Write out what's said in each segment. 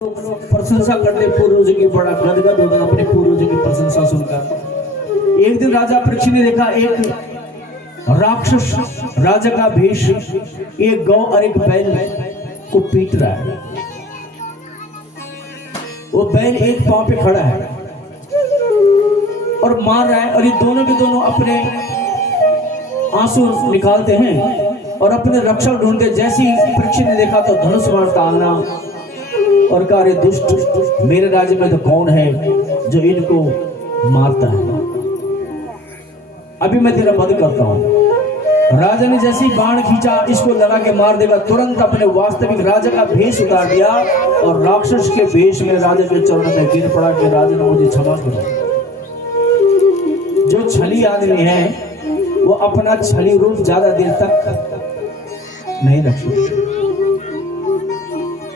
प्रशंसा करते पूर्वजों की, बड़ा गदगद होता अपने पूर्वजों की प्रशंसा सुनकर। एक दिन राजा परीक्षित ने देखा एक राक्षस राजा का भेष एक गौ और एक बैल को पीट रहा है। वो बैल एक पांव पे खड़ा है और मार रहा है, और ये दोनों के दोनों अपने आंसू निकालते हैं और अपने रक्षक ढूंढते। जैसे ही परीक्षित ने देखा तो धनुष बाण ताना और कहा, अरे दुष्ट, मेरे राज्य में तो कौन है जो इनको मारता है? अभी मैं तेरा वध करता हूं। राजा ने जैसे ही बाण खींचा, इसको लगा के मार देगा, तुरंत अपने वास्तविक राजा का भेष उतार दिया और राक्षस के भेष में राजा के चरणों में गिर पड़ा कि राजा ने मुझे क्षमा करो। जो छली आदमी है वो अपना छली रूप ज्यादा देर तक नहीं रख सकते।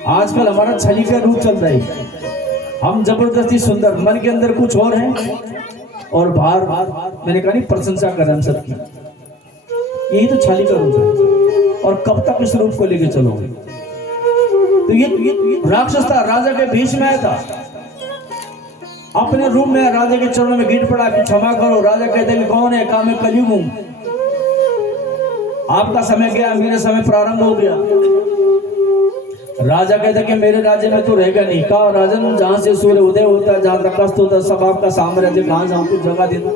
आजकल हमारा छली का रूप चल रहा है, हम जबरदस्ती सुंदर, मन के अंदर कुछ और है और बाहर मैंने कहा नहीं प्रशंसा कर रहे हम सबकी। यही तो छली का रूप है, और कब तक इस रूप को लेके चलोगे? तो ये राक्षस था, राजा के भेष में आया था, अपने रूप में राजा के चरणों में गिर पड़ा कि क्षमा करो। राजा कहते कि कौन है? कहा मैं कलयुग हूं, आपका समय गया, मेरा समय प्रारंभ हो गया। राजा कहता कि मेरे राज्य में तो रहेगा नहीं। कहा राजन, जहां से सूर्य उदय होता है, जहां तक अस्त होता है, सब आपका साम्राज्य, कहां जाऊं, कुछ जगह देना।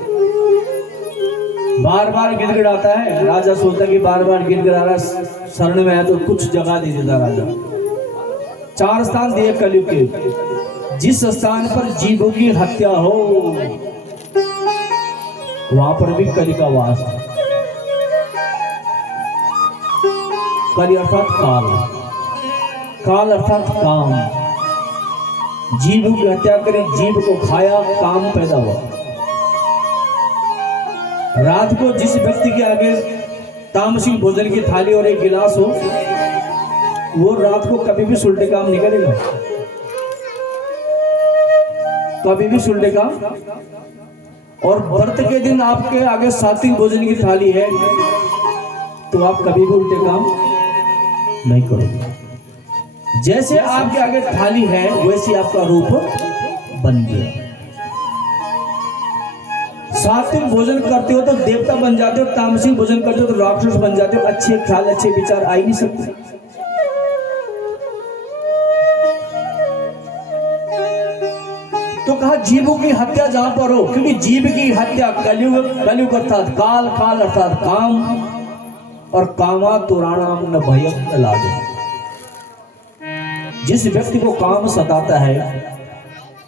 बार बार गिड़गिड़ाता है राजा, सोचता कि बार बार गिड़गिड़ा रहा, शरण में है तो कुछ जगह दे देता राजा। 4 स्थान दिए कलयुग के, जिस स्थान पर जीवों की हत्या हो वहां पर भी कलि का वास है। कलि अर्थात काल, काल अर्थात काम। जीव की हत्या करे, जीव को खाया, काम पैदा हुआ। रात को जिस व्यक्ति के आगे तामसिक भोजन की थाली और एक गिलास हो, वो रात को कभी भी सुलटे काम नहीं करेगा, कभी भी सुलटे काम। और व्रत के दिन आपके आगे सात्विक भोजन की थाली है तो आप कभी भी उल्टे काम नहीं करोगे। जैसे आपके आगे थाली है वैसे आपका रूप बन गया। सात्विक भोजन करते हो तो देवता बन जाते हो, तामसिक भोजन करते हो तो राक्षस बन जाते हो। अच्छे ख्याल, अच्छे विचार आ ही नहीं सकते। तो कहा जीवों की हत्या जहां पर हो, क्योंकि जीव की हत्या कलयुग, कलयुग अर्थात काल, काल अर्थात काम, और कामा तुराणाम न भयम न लाजम। जिस व्यक्ति को काम सताता है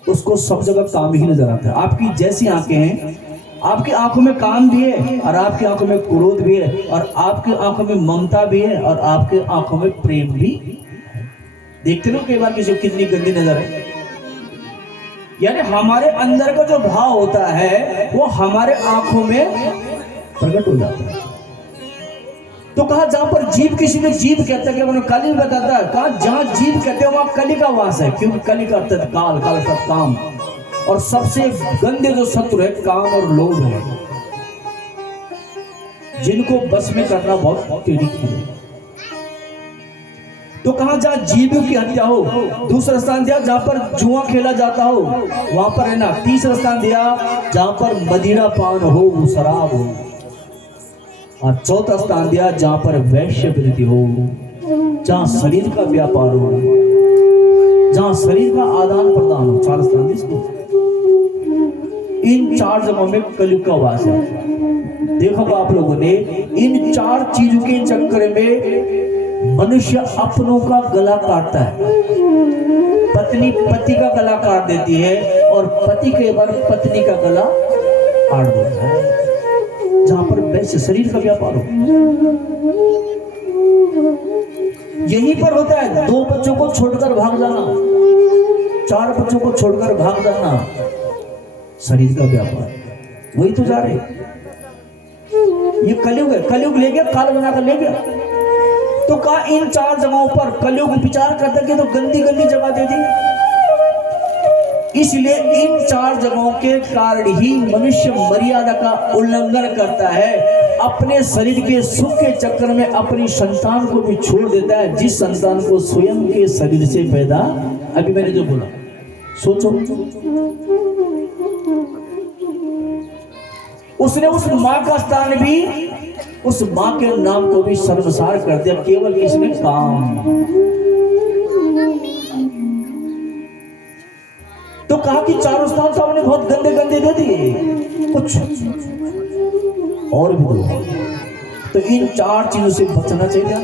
उसको सब जगह काम ही नजर आता है। आपकी जैसी आंखें हैं, आपकी आंखों में काम भी है और आपकी आंखों में क्रोध भी है और आपकी आंखों में ममता भी है और आपकी आंखों में प्रेम भी। देखते हो कई बार किसी को कितनी गंदी नजर है। यानी हमारे अंदर का जो भाव होता है वो हमारे आंखों में प्रकट हो जाता है। तो कहा जहां पर जीव, किसी ने जीव कहता है, कलि बताता है, कहा जहां जीव कहते हैं वहां कलि का वास है। क्योंकि कलि का अर्थ काल, काल का काम, और सबसे गंदे जो शत्रु है काम और लोभ है, जिनको बस में करना बहुत टेढ़ी है। तो कहा जहां जीव की हत्या हो। दूसरा स्थान दिया जहां पर जुआ खेला जाता हो, वहां पर है ना। तीसरा स्थान दिया जहां पर मदिरा पान हो, शराब हो। और चौथा स्थान दिया जहां पर वैश्य वृत्ति हो, जहां शरीर का व्यापार हो, जहां शरीर का आदान प्रदान हो। 4 स्थान इसको। इन 4 जगहों में कलयुग का वास है। देखो आप लोगों ने, इन 4 चीजों के चक्कर में मनुष्य अपनों का गला काटता है। पत्नी पति का गला काट देती है और पति कई बार पत्नी का गला काट देता है, जहां पर वैसे शरीर का व्यापार हो। यहीं पर होता है 2 बच्चों को छोड़कर भाग जाना, 4 बच्चों को छोड़कर भाग जाना, शरीर का व्यापार। वही तो जा रहे। ये कलयुग है, कलयुग ले गया, काल बनाकर ले गया। तो कहा इन 4 जगहों पर कलयुग विचार करते कि तो गंदी गंदी जगह दे दी। इसलिए इन 4 जगहों के कारण ही मनुष्य मर्यादा का उल्लंघन करता है, अपने शरीर के सुख के चक्कर में अपनी संतान को भी छोड़ देता है, जिस संतान को स्वयं के शरीर से पैदा। अभी मैंने जो बोला सोचो, उसने उस मां का स्थान भी, उस मां के नाम को भी शर्मसार कर दिया, केवल इसने काम। तो कहा कि 4 स्थान तो आपने बहुत गंदे गंदे दे दिए, कुछ और भी दो। तो इन 4 चीजों से बचना चाहिए,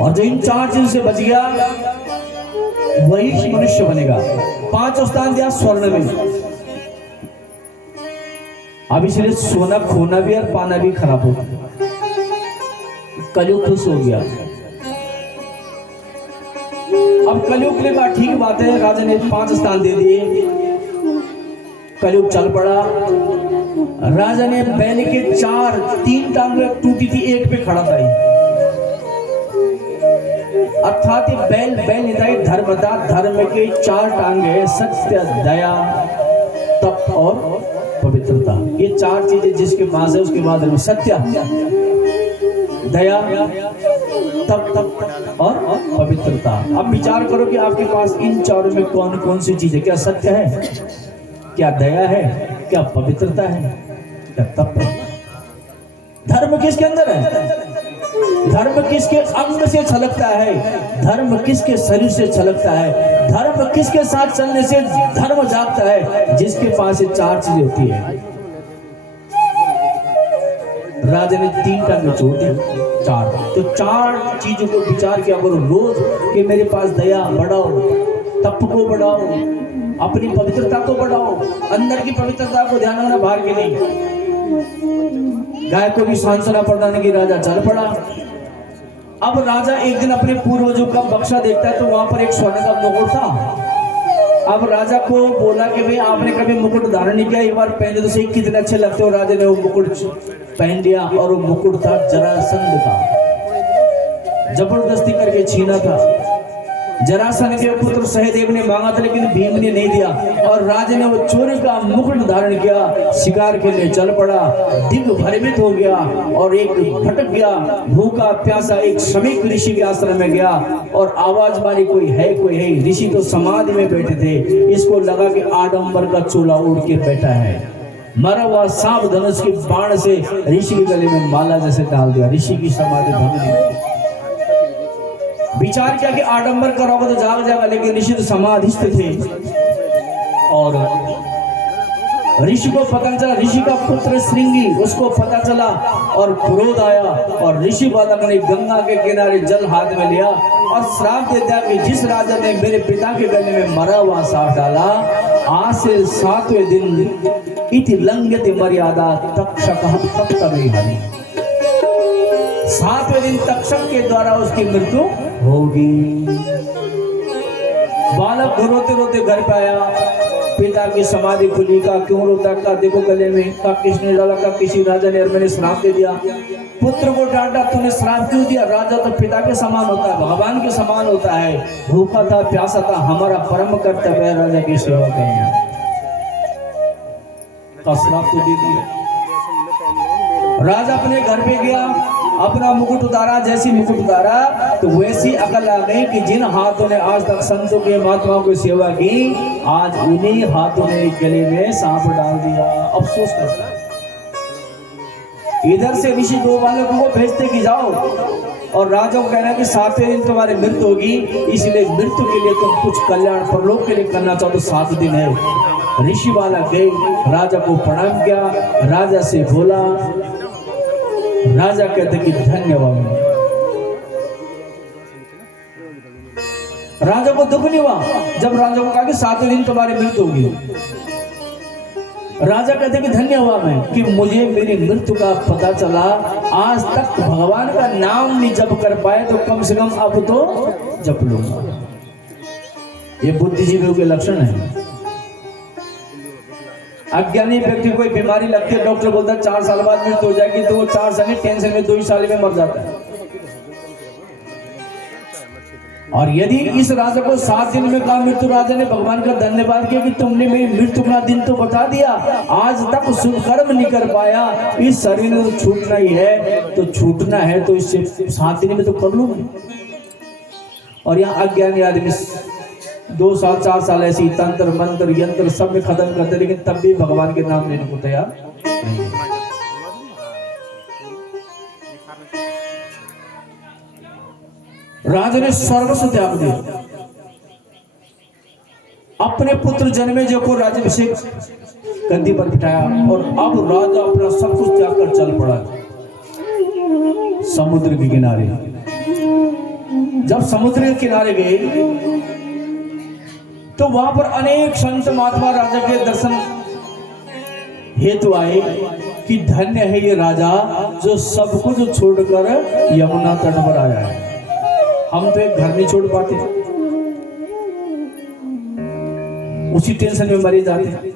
और जो इन 4 चीजों से बच गया वही मनुष्य बनेगा। 5 स्थान दिया स्वर्ण में। अब इसलिए सोना खोना भी और पाना भी खराब हो गया। कलयुग खुश हो गया। अब कलयुग ने कहा ठीक बात है, राजा ने 5 स्थान दे दिए, कलयुग चल पड़ा। राजा ने बैल के 3 टांगें टूटी थी, एक पे खड़ा था, अर्थात बैल निताई धर्म था। धर्म के 4 टांगे सत्य, दया, तप और पवित्रता। ये 4 चीजें जिसके पास है उसके बाद में सत्य, दया, तप और पवित्रता। अब विचार करो कि आपके पास इन 4 में कौन कौन सी चीजें, क्या सत्य है, क्या दया है, क्या पवित्रता है, क्या तप है। धर्म किसके अंदर है? धर्म किसके अंग से छलकता है? धर्म किसके शरीर से छलकता है? धर्म किसके साथ चलने से धर्म जागता है? जिसके पास ये 4 चीजें होती है। राजा ने 3 टांगे छोड़ दी, 4। तो 4 चीजों को विचार किया करो रोज कि मेरे पास दया बढ़ाओ, तप को बढ़ाओ, अपनी पवित्रता को बढ़ाओ। अंदर की पवित्रता को ध्यान रखना, बाहर की नहीं। गाय को भी सांत्वना प्रदान की राजा चल पड़ा। अब राजा एक दिन अपने पूर्वजों का बक्सा देखता है तो वहां पर एक स्वर्ण का मुकुट था। अब राजा को बोला कि भाई आपने कभी मुकुट धारण नहीं किया, एक बार पहने तो सही, कितने अच्छे लगते हो। राजा ने वो मुकुट पहन लिया और वो मुकुट था जरासंध का, जबरदस्ती करके छीना था। जरासंध के पुत्र सहदेव ने मांगा था लेकिन भीम ने नहीं दिया, और राजा ने वो चोरी का मुकुट धारण किया, शिकार के लिए चल पड़ा। दिव्य भ्रमित हो गया और एक भटक गया, भूखा प्यासा एक श्रमिक ऋषि के आश्रम में गया और आवाज मारी कोई है कोई है। ऋषि तो समाधि में बैठे थे, इसको लगा कि आडंबर का चोला उड़ के बैठा है। मरा हुआ सांप धनुष के बाण से ऋषि के गले में माला जैसे डाल दिया। ऋषि की समाधि भंग नहीं। विचार किया कि आडंबर करोगे तो जाग जाएगा, लेकिन ऋषि तो समाधिस्थ थे। और ऋषि को पता चला, ऋषि का पुत्र श्रृंगी, उसको पता चला और क्रोध आया और ऋषि बालक ने गंगा के किनारे जल हाथ में लिया और श्राप दे दिया कि जिस राजा ने मेरे पिता के गले में मरा हुआ सांप डाला, आज से 7वें दिन इति लंघयति मर्यादा तक्षकः सप्तमी हरि। 7वें दिन तक्षक के द्वारा उसकी मृत्यु होगी। बालक रोते रोते घर पे आया, पिता की समाधि खुली। का क्यों रोता? का देखो गले में। का किसने डाला? का किसी राजा ने, और मैंने श्राप दे दिया। पुत्र को डांटा, तूने श्राप क्यों दिया? राजा तो पिता के समान होता है, भगवान के समान होता है। भूखा था, प्यासा था, हमारा परम कर्तव्य है राजा की सेवा करना। का श्राप तो दे दिया। राजा अपने घर पे गया, अपना मुकुट उतारा। जैसी मुकुट उतारा तो वैसी अकल आ गई कि जिन हाथों ने आज तक संतों के महात्माओं की सेवा की, आज उन्हीं हाथों ने गले में सांप डाल दिया। अफसोस करता। इधर से ऋषि 2 बालकों को भेजते कि जाओ, और राजा को कहना कि 7वें दिन तुम्हारी मृत्यु होगी, इसलिए मृत्यु के लिए तुम कुछ कल्याण परलोक के लिए करना चाहो तो 7 दिन है। ऋषि बालक गए, राजा को प्रणाम किया, राजा से बोला। राजा कहते कि धन्यवाद। राजा को दुख नहीं हुआ जब राजा को कहा कि 7वें दिन तुम्हारी मृत्यु होगी। राजा कहते कि धन्य हुआ मैं कि मुझे मेरी मृत्यु का पता चला। आज तक भगवान का नाम नहीं जप कर पाए तो कम से कम अब तो जप लूंगा। ये बुद्धिजीवियों के लक्षण है। अज्ञानी व्यक्ति कोई बीमारी लगती है, डॉक्टर बोलता है 4 साल बाद मृत्यु हो जाएगी, तो वो 4 साल में टेंशन में 2 साल में मर जाता है। और यदि इस राजा को 7 दिन में कहा, मृत्यु राजा ने भगवान का धन्यवाद किया कि तुमने मेरी मृत्यु का दिन तो बता दिया, आज तक शुभ कर्म नहीं कर पाया, इस शरीर में तो छूटना ही है, तो छूटना है तो इससे 7 दिन में तो कर लूंगा। और यहाँ अज्ञानी आदमी 2 साल 4 साल ऐसी तंत्र मंत्र यंत्र सब में खत्म करते, लेकिन तब भी भगवान के नाम लेने को तैयार नहीं है। राजा ने सर्वस्व त्याग दिया, अपने पुत्र जन्मे जो को राज्याभिषेक गद्दी पर बिठाया, और अब राजा अपना सब कुछ त्याग कर चल पड़ा समुद्र के किनारे। जब समुद्र के किनारे गए तो वहां पर अनेक संत महात्मा राजा के दर्शन हेतु आए कि धन्य है ये राजा जो सब कुछ छोड़कर यमुना तट पर आया है, हम तो एक घर नहीं छोड़ पाते, उसी टेंशन में मरे जाते।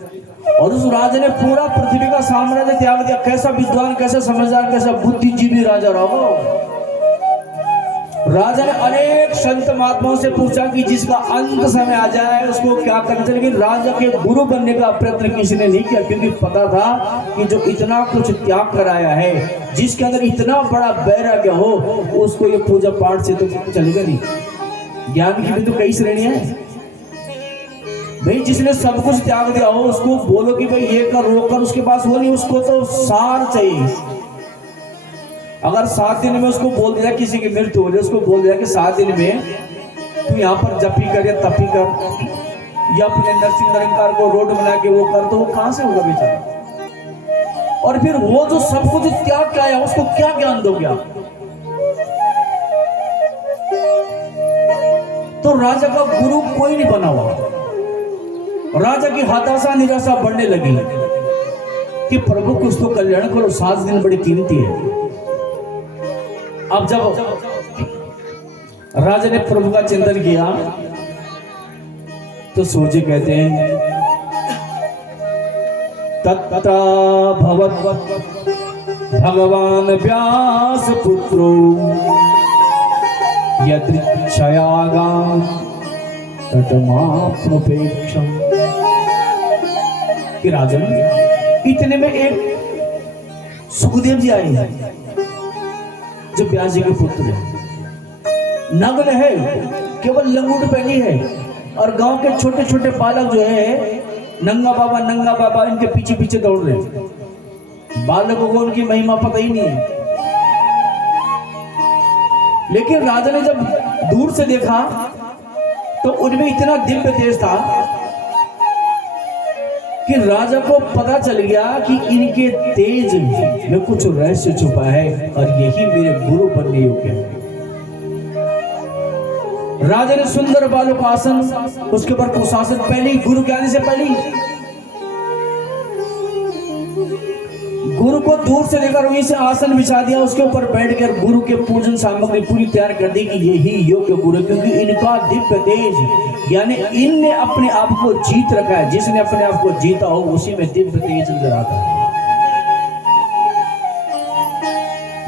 और उस राजा ने पूरा पृथ्वी का साम्राज्य त्याग दिया। कैसा विद्वान, कैसा समझदार, कैसा बुद्धिजीवी राजा रहो। राजा ने अनेक संत महात्माओं से पूछा कि जिसका अंत समय आ जाए उसको क्या करना चाहिए, लेकिन राजा के गुरु बनने का प्रयत्न किसी ने नहीं किया, क्योंकि पता था कि जो इतना कुछ त्याग कराया है, जिसके अंदर इतना बड़ा वैराग्य हो, उसको ये पूजा पाठ से तो चलेगा नहीं। ज्ञान की भी तो कई श्रेणियां हैं भाई, जिसने सब कुछ त्याग दिया हो उसको बोलो कि भाई ये कर वो कर, उसके पास वो नहीं, उसको तो सार चाहिए। अगर 7 दिन में उसको बोल दिया किसी की मृत्यु हो रही, उसको बोल दिया कि 7 दिन में तू यहाँ पर जपी कर या तपी कर या अपने नरसिंह निरंकार को रोड बना के वो कर, तो वो कहां से होगा बेचारा। और फिर वो जो सब कुछ त्याग किया है उसको क्या ज्ञान दोगे आप। तो राजा का गुरु कोई नहीं बना हुआ। राजा की हताशा निराशा बढ़ने लगी कि प्रभु कुछ तो कल्याण करो, 7 दिन बड़ी कीमती है। अब जब राजा ने प्रभु का चिंतन किया तो सूर्य कहते हैं तत्ता भवत् भगवान व्यास पुत्रो यदृच्छयागाम तटमाप्नुपेक्षम। कि राजन, इतने में एक सुखदेव जी आए हैं जो व्यास जी के पुत्र है, नग्न है, केवल लंगूट पहनी है, और गांव के छोटे छोटे बालक जो है नंगा बाबा इनके पीछे पीछे दौड़ रहे हैं। बालकों को उनकी महिमा पता ही नहीं है। लेकिन राजा ने जब दूर से देखा तो उनमें इतना दिव्य तेज था कि राजा को पता चल गया कि इनके तेज में कुछ रहस्य छुपा है और यही मेरे गुरु बनने योग्य है। राजा ने सुंदर बालों का आसन, उसके ऊपर कुशासन पहले ही, गुरु के आने से पहले ही गुरु को दूर से लेकर वहीं से आसन बिछा दिया, उसके ऊपर बैठकर गुरु के पूजन सामग्री पूरी तैयार कर दी कि यही योग्य गुरु, क्योंकि इनका दिव्य तेज, यानी इनने अपने आप को जीत रखा है। जिसने अपने आप को जीता हो उसी में दिव्य तेज नजर आता है।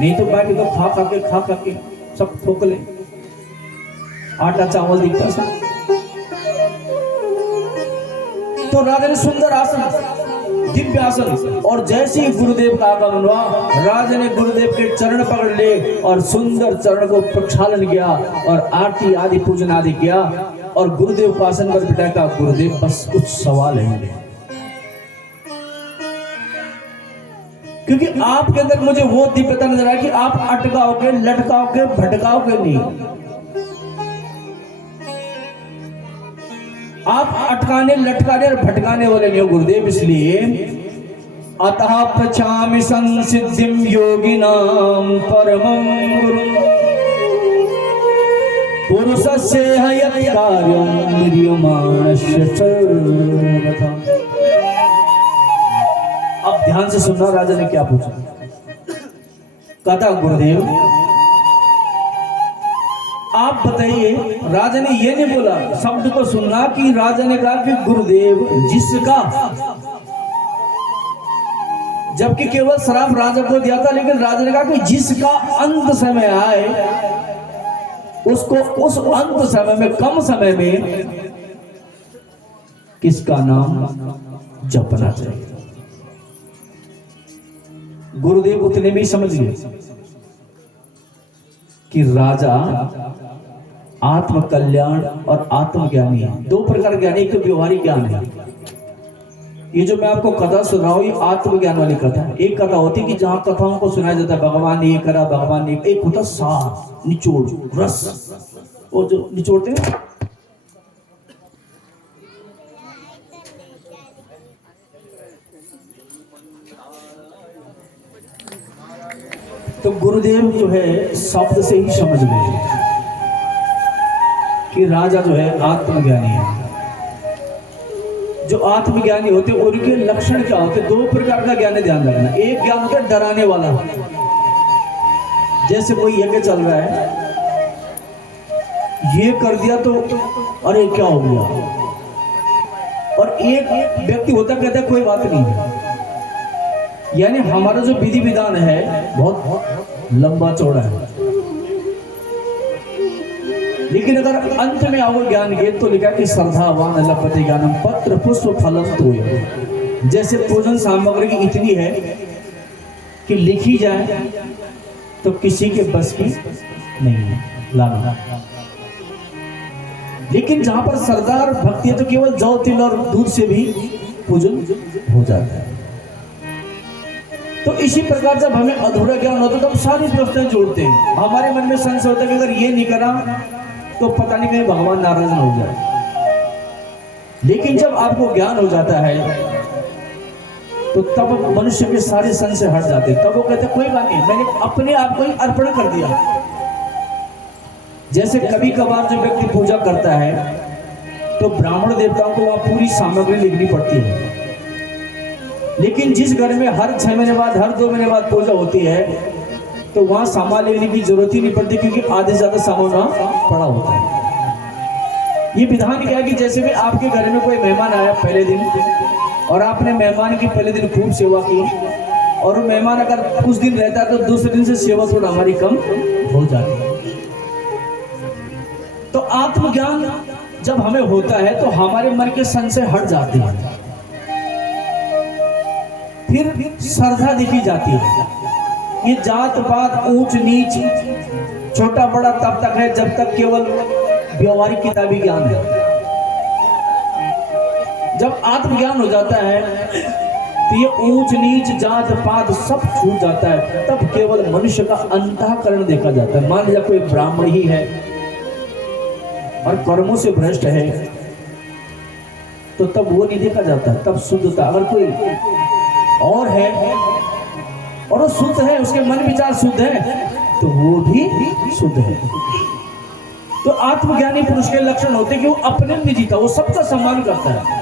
नहीं तो बाकी तो खा के सब ठोकले, आटा चावल दिखता सब। तो राजा ने सुंदर आसन, दिव्य आसन, और जैसे ही गुरुदेव का आगमन हुआ, राजा ने गुरुदेव के चरण पकड़ ले और सुंदर चरण को प्रक्षालन किया और आरती आदि पूजन आदि किया, और गुरुदेव को आसन पर बिठाया। गुरुदेव, बस कुछ सवाल है मेरे, क्योंकि आपके अंदर मुझे वो दिव्यता नजर आया कि आप अटकाओगे, लटकाओगे, भटकाओगे नहीं, आप अटकाने, लटकाने और भटकाने वाले नहीं हो गुरुदेव। इसलिए अतः पृच्छामि संसिद्धिं योगिनां परमं गुरुं पुरुषस्य यत् कार्यं म्रियमाणस्य सर्वथा। अब ध्यान से सुनना, राजा ने क्या पूछा। कहता गुरुदेव आप बताइए। राजा ने ये नहीं बोला, शब्द को सुनना, कि राजा ने कहा कि गुरुदेव जिसका, जबकि केवल श्राप राजा को दिया था, लेकिन राजा ने कहा कि जिसका अंत समय आए उसको उस अंत समय में, कम समय में किसका नाम जपना चाहिए। गुरुदेव उतने में ही समझ गए कि राजा आत्म कल्याण और आत्मज्ञानी है। दो प्रकार ज्ञानी, एक तो व्यवहारिक ज्ञान है। ये जो मैं आपको कथा सुना रहा हूं, ये आत्मज्ञान वाली कथा है। एक कथा होती है कि जहां कथाओं को सुनाया जाता है, भगवान ने ये करा, भगवान ने, एक होता सार, निचोड़, रस, वो जो निचोड़ते हैं। तो गुरुदेव जो है शब्द से ही समझ गए कि राजा जो है आत्मज्ञानी है। जो आत्मज्ञानी होते उनके लक्षण क्या होते? दो प्रकार का ज्ञान है, ध्यान रखना। एक ज्ञान होता है डराने वाला, जैसे कोई यज्ञ चल रहा है, ये कर दिया तो अरे क्या हो गया। और एक व्यक्ति होता कहता है कोई बात नहीं है। यानी हमारा जो विधि विधान है बहुत लंबा चौड़ा है, लेकिन अगर अंत में आओ ज्ञान के तो लिखा कि श्रद्धावान लभते ज्ञानम पत्र पुष्प फलम तोय। जैसे पूजन सामग्री की इतनी है कि लिखी जाए तो किसी के बस की नहीं है लाना, लेकिन जहां पर सरदार भक्ति है तो केवल जौ तिल और दूध से भी पूजन हो जाता है। तो इसी प्रकार जब हमें अधूरा ज्ञान होता है तो हम सारी व्यवस्थाएं जोड़ते हैं। हमारे मन में संशय होता है कि अगर ये नहीं करा तो पता नहीं कहीं भगवान नाराज ना हो जाए। लेकिन जब आपको ज्ञान हो जाता है तो तब मनुष्य के सारे संशय हट जाते हैं। तब वो कहते कोई बात नहीं, मैंने अपने आप को ही अर्पण कर दिया। जैसे कभी कभार जो व्यक्ति पूजा करता है तो ब्राह्मण देवताओं को वहां पूरी सामग्री लिखनी पड़ती है, लेकिन जिस घर में हर 6 महीने बाद, हर 2 महीने बाद पूजा होती है तो वहां सामान लेने की जरूरत ही नहीं पड़ती, क्योंकि आधे से ज्यादा सामान वहां पड़ा होता है। ये विधान क्या है कि जैसे भी आपके घर में कोई मेहमान आया पहले दिन और आपने मेहमान की पहले दिन खूब सेवा की, और मेहमान अगर कुछ दिन रहता है तो दूसरे दिन से सेवा थोड़ा हमारी कम हो जाती है। तो आत्मज्ञान जब हमें होता है तो हमारे मन के संशय हट जाते हैं, फिर श्रद्धा दिखी जाती है। ये जात पात, ऊंच नीच, छोटा बड़ा तब तक है जब तक केवल व्यवहारिक किताबी ज्ञान है। जब आत्मज्ञान हो जाता है तो ये ऊंच नीच, जात पात सब छूट जाता है। तब केवल मनुष्य का अंतःकरण देखा जाता है। मान लिया कोई ब्राह्मण ही है और कर्मों से भ्रष्ट है तो तब वो नहीं देखा जाता, तब शुद्धता। अगर कोई और है और वो शुद्ध है, उसके मन विचार शुद्ध है तो वो भी शुद्ध है। तो आत्मज्ञानी पुरुष के लक्षण होते हैं कि वो अपने नहीं जीता, वो सबका सम्मान करता है।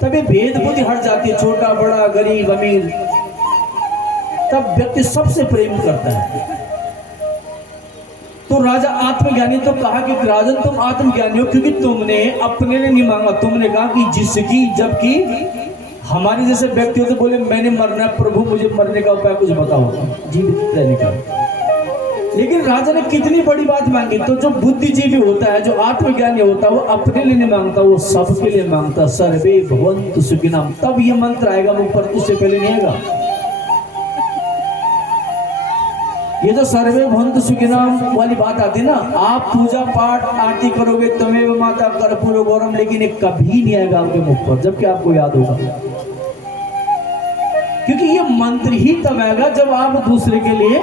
तभी भेद बुद्धि हट जाती है, छोटा बड़ा, गरीब अमीर, तब व्यक्ति सबसे प्रेम करता है। तो राजा आत्मज्ञानी तो कहा कि राजन तुम आत्मज्ञानी हो क्योंकि तुमने अपने लिए नहीं मांगा। तुमने कहा कि जिसकी, जबकि हमारे जैसे व्यक्ति होते बोले मैंने मरना है, प्रभु मुझे मरने का उपाय कुछ बताओ, जीवित रहने का। लेकिन राजा ने कितनी बड़ी बात मांगी। तो जो बुद्धिजीवी होता है, जो आत्मज्ञानी होता है, वो अपने लिए नहीं मांगता, वो सबके लिए मांगता। सर्वे भवन्तु सुखिनः। तब ये मंत्र आएगा मुख पर, उससे पहले नहीं आएगा। ये जो सर्वे भवन्तु सुखिनः वाली बात आती है ना, आप पूजा पाठ आरती करोगे, तमेव माता कर्पूर गौरम, लेकिन ये कभी नहीं आएगा आपके मुख पर, जबकि आपको याद होगा। क्योंकि ये मंत्र ही तब आएगा जब आप दूसरे के लिए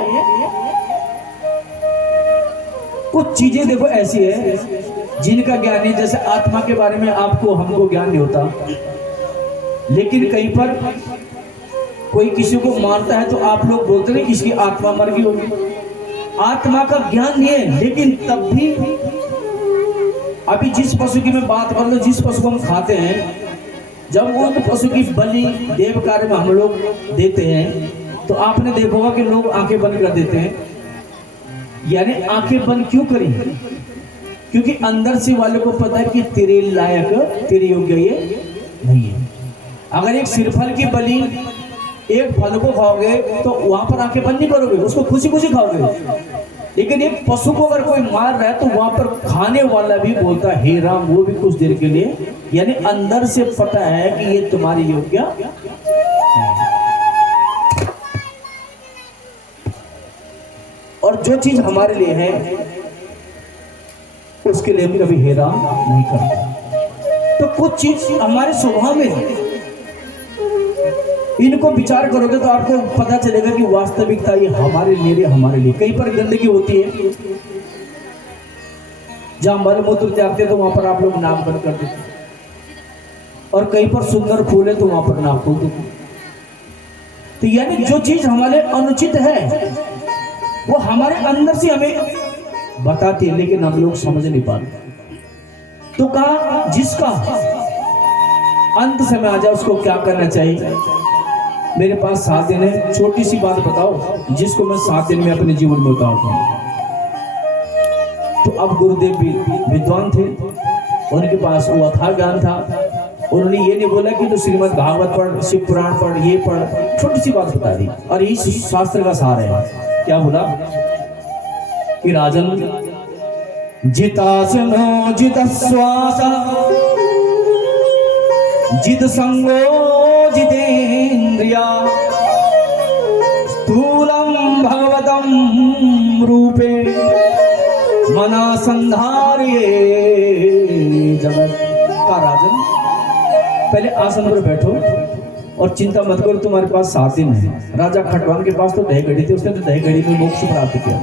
कुछ चीजें, देखो ऐसी है जिनका ज्ञान नहीं, जैसे आत्मा के बारे में आपको, हमको ज्ञान नहीं होता, लेकिन कहीं पर कोई किसी को मारता है तो आप लोग बोलते हैं इसकी आत्मा मर गई होगी। आत्मा का ज्ञान नहीं है, लेकिन तब भी अभी जिस पशु की मैं बात कर रहा हूं, जिस पशु को हम खाते हैं, जब वो पशु की बलि देव कार्य में हम लोग देते हैं तो आपने देखा होगा कि लोग आंखें बंद कर देते हैं। यानी आंखें बंद क्यों करी? क्योंकि अंदर से वाले को पता है कि तेरे लायक, तेरे योग्य ये नहीं है। अगर एक सिरफल की बलि, एक फल को खाओगे तो वहां पर आंखें बंद नहीं करोगे, उसको खुशी खुशी खाओगे। लेकिन एक पशु को अगर कोई मार रहा है तो वहां पर खाने वाला भी बोलता है हे राम, वो भी कुछ देर के लिए, यानी अंदर से पता है कि ये तुम्हारे योग्य नहीं। और जो चीज हमारे लिए है उसके लिए भी कभी हे राम नहीं करता। तो कुछ चीज हमारे स्वभाव में है, इनको विचार करोगे तो आपको पता चलेगा कि वास्तविकता ये हमारे लिए कहीं पर गंदगी होती है, जहां मल मूत्र त्यागते तो वहां पर आप लोग नामकरण कर देते, और कहीं पर सुंदर फूल है तो वहां पर नाम खोल देते। तो यानी जो चीज हमारे अनुचित है वो हमारे अंदर से हमें बताती है, लेकिन हम लोग समझ नहीं पाते। तो कहा जिसका अंत समय आ जाए उसको क्या करना चाहिए। मेरे पास 7 दिन है, छोटी सी बात बताओ जिसको मैं 7 दिन में अपने जीवन में उतार दूं। तो अब गुरुदेव भी विद्वान थे, उनके पास वो अथाह ज्ञान था। उन्होंने ये नहीं बोला कि तो श्रीमद् भागवत पढ़, शिव पुराण पढ़, ये पढ़, छोटी सी बात बता दी और यही शास्त्र का सार है। क्या बोला कि राजन जितासनो जित श्वास जित संगो जितेन्द्रिया स्थूलम भगवतम रूपे मना संधार्ये जगत का। राजन पहले आसन पर बैठो और चिंता मत करो, तुम्हारे पास 7 दिन है। राजा खटवान के पास तो 10 घड़ी थी, उसने तो 10 घड़ी में मोक्ष प्राप्त किया।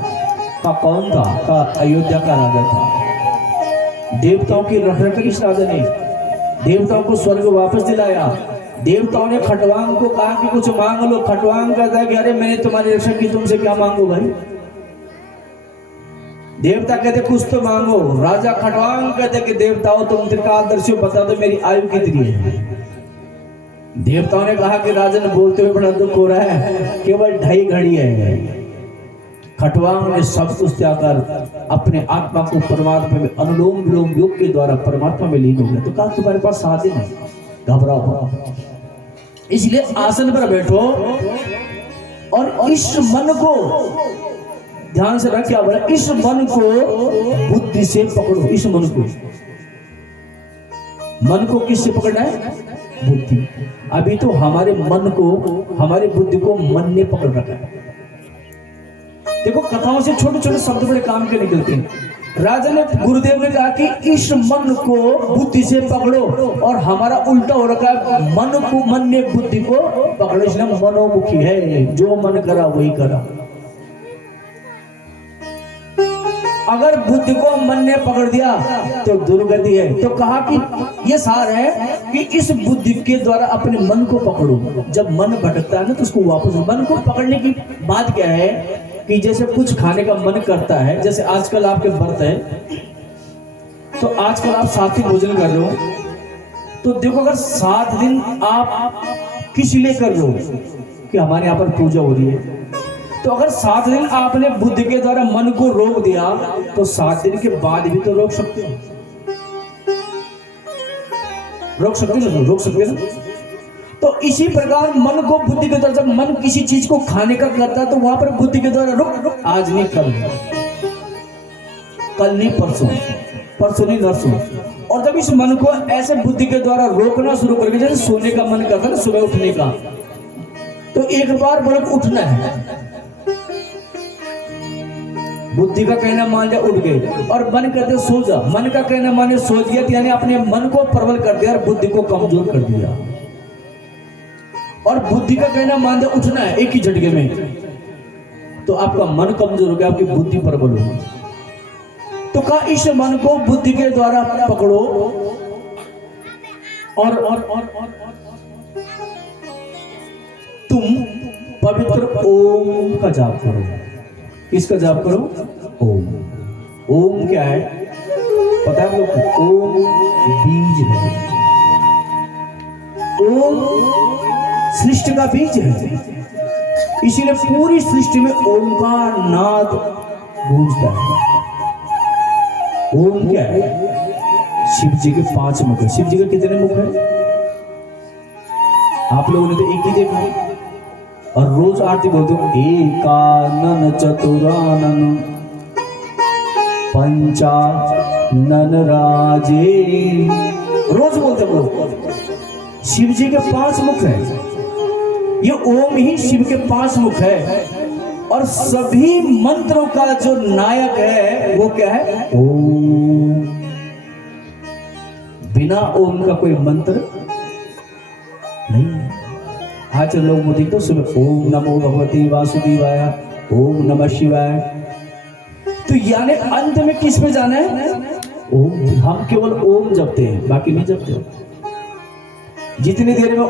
का कौन था? का अयोध्या का राजा था। देवताओं की रख इस राजा ने देवताओं को स्वर्ग वापस दिलाया। देवताओं ने खटवांग को कहा कि कुछ मांग लो। खटवांग कहता है कि अरे मैंने तुम्हारी रक्षा की, तुमसे क्या मांगो भाई। देवता कहते कुछ तो मांगो। राजा खटवांग कहते कि देवताओं तुम त्रिकालदर्शी हो, बता दो मेरी आयु कितनी है। देवताओं ने कहा कि राजन बोलते हुए बड़ा दुख हो रहा है, केवल 2.5 घड़ी है। खटवांग ने सब कुछ त्याग कर अपने आत्मा को परमात्मा में अनुलोम विलोम योग के द्वारा परमात्मा में लीन हो गया। तो कहा तुम्हारे पास 7 दिन है, घबराओ। इसलिए आसन पर बैठो और इस मन को ध्यान से रख। क्या बोला? इस मन को बुद्धि से पकड़ो। इस मन को किससे पकड़ना है? बुद्धि। अभी तो हमारे मन को, हमारी बुद्धि को मन ने पकड़ रखा है। देखो कथाओं से छोटे छोटे शब्द बड़े काम के निकलते हैं। राजा ने, गुरुदेव ने कहा कि इस मन को बुद्धि से पकड़ो, और हमारा उल्टा हो रखा है, मन ने बुद्धि को पकड़ो। इसलिए मनोमुखी है, जो मन करा वही करा। अगर बुद्धि को मन ने पकड़ दिया तो दुर्गति है। तो कहा कि ये सार है कि इस बुद्धि के द्वारा अपने मन को पकड़ो। जब मन भटकता है ना तो उसको वापस, मन को पकड़ने की बात क्या है कि जैसे कुछ खाने का मन करता है, जैसे आजकल आपके व्रत है तो आजकल आप सात्विक भोजन कर रहे हो, तो देखो अगर 7 दिन आप किस लिए कर रहे हो कि हमारे यहाँ पर पूजा हो रही है, तो अगर 7 दिन आपने बुद्धि के द्वारा मन को रोक दिया तो 7 दिन के बाद भी तो रोक सकते हो। रोक सकते ना। तो इसी प्रकार मन को बुद्धि के द्वारा, जब मन किसी चीज को खाने का करता है तो वहां पर बुद्धि के द्वारा रुक, आज नहीं कल नहीं परसों नहीं नरसों। और जब इस मन को ऐसे बुद्धि के द्वारा रोकना शुरू करके, जैसे सोने का मन करता है ना सुबह उठने का, तो एक बार बल्कि उठना है, बुद्धि का कहना मान जा उठ गए, और मन कहते सो जा, मन का कहना माने सो गया, यानी अपने मन को प्रबल कर दिया और बुद्धि को कमजोर कर दिया। और बुद्धि का कहना मान जा उठना है एक ही झटके में, तो आपका मन कमजोर हो गया, आपकी बुद्धि प्रबल होगी। तो कहा इस मन को बुद्धि के द्वारा पकड़ो और तुम पवित्र ओम का जाप करो। किसका जाप करो? ओम। ओम क्या है पता है लोग? ओम बीज है। ओम सृष्टि का बीज है, इसीलिए पूरी सृष्टि में ओम का नाद गूंजता है। ओम क्या है? शिव जी के 5 मुख है। शिव जी के कितने मुख है? आप लोगों ने तो एक ही देखा, और रोज आरती बोलते हो एकानन चतुरानन पंचानन राजे। रोज बोलते हम लोग। शिव जी के 5 मुख हैं। ये ओम ही शिव के 5 मुख है। और सभी मंत्रों का जो नायक है वो क्या है? ओम। बिना ओम का कोई मंत्र नहीं है। आज लोग बोलते तो सुबह ओम नमो भगवते वासुदेवाय, ओम नमः शिवाय। तो यानी अंत में किस पे जाना है? ओम। हम केवल ओम जपते हैं, बाकी नहीं जपते। जितनी देर में